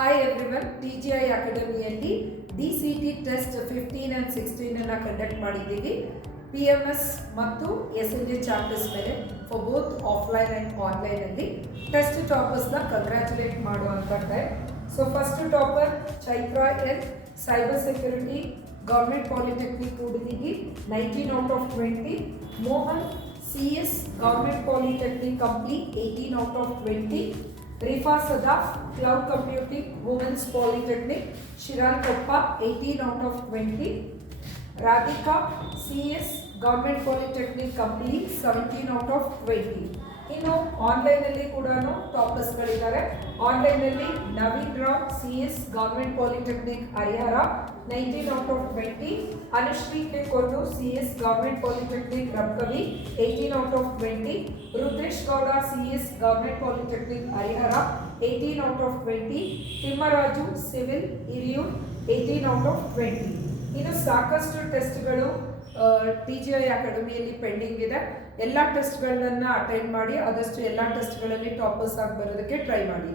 Hi everyone, TGI ಅಕಾಡೆಮಿಯಲ್ಲಿ DCT test 15 and 16 ಅನ್ನು conduct ಮಾಡಿದ್ದೀವಿ. PMS ಮತ್ತು SNJ ಚಾಪ್ಟರ್ಸ್ ಮೇಲೆ for both offline and online ಅಲ್ಲಿ ಟೆಸ್ಟ್ ಟಾಪರ್ಸ್ನ ಕಂಗ್ರ್ಯಾಚುಲೇಟ್ ಮಾಡುವಂಥ time. So first topper Chaitra L, cyber security, government polytechnic Kudligi 19 out of 20. Mohan CS, government polytechnic Kampli 18 out of 20. Rifa Sadaf, Cloud Computing, Women's Polytechnic, Shiralkoppa, 18 out of 20. Radhika, CS, Government Polytechnic Company, 17 out of 20. ಇನ್ನು ಆನ್ಲೈನಲ್ಲಿ ಕೂಡ ಟಾಪರ್ಸ್ಗಳಿದ್ದಾರೆ. ಆನ್ಲೈನಲ್ಲಿ Naveen Rao, CS, government polytechnic Harihar, 19 out of 20. Anushree K ಕೊಟ್ಟು, CS, government polytechnic Rabkavi, 18 out of 20. Rudresh Gowda, CS, government polytechnic Harihar, 18 out of 20. Thimmaraju, civil, Hiriyur, 18 out of 20. ಇನ್ನು ಸಾಕಷ್ಟು ಟೆಸ್ಟ್ಗಳು TGI ಅಕಾಡೆಮಿಯಲ್ಲಿ pending ಇದೆ. ಎಲ್ಲ ಟೆಸ್ಟ್ಗಳನ್ನ ಅಟೆಂಡ್ ಮಾಡಿ ಆದಷ್ಟು ಎಲ್ಲ ಟೆಸ್ಟ್ಗಳಲ್ಲಿ ಟಾಪರ್ಸ್ ಆಗಿ ಬರೋದಕ್ಕೆ ಟ್ರೈ ಮಾಡಿ.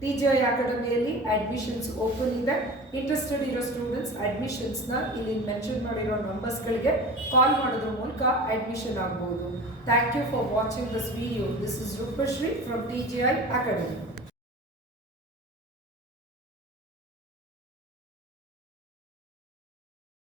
TGI ಅಕಾಡೆಮಿಯಲ್ಲಿ ಅಡ್ಮಿಷನ್ಸ್ ಓಪನ್ ಇದೆ. ಇಂಟ್ರೆಸ್ಟೆಡ್ ಇರೋ ಸ್ಟೂಡೆಂಟ್ಸ್ ಅಡ್ಮಿಷನ್ಸ್ನ ಇಲ್ಲಿ ಮೆನ್ಷನ್ ಮಾಡಿರೋ ನಂಬರ್ಸ್ಗಳಿಗೆ ಕಾಲ್ ಮಾಡೋದ್ರ ಮೂಲಕ ಅಡ್ಮಿಷನ್ ಆಗ್ಬೋದು. Thank you for watching this video. This is Roopashree from TGI academy.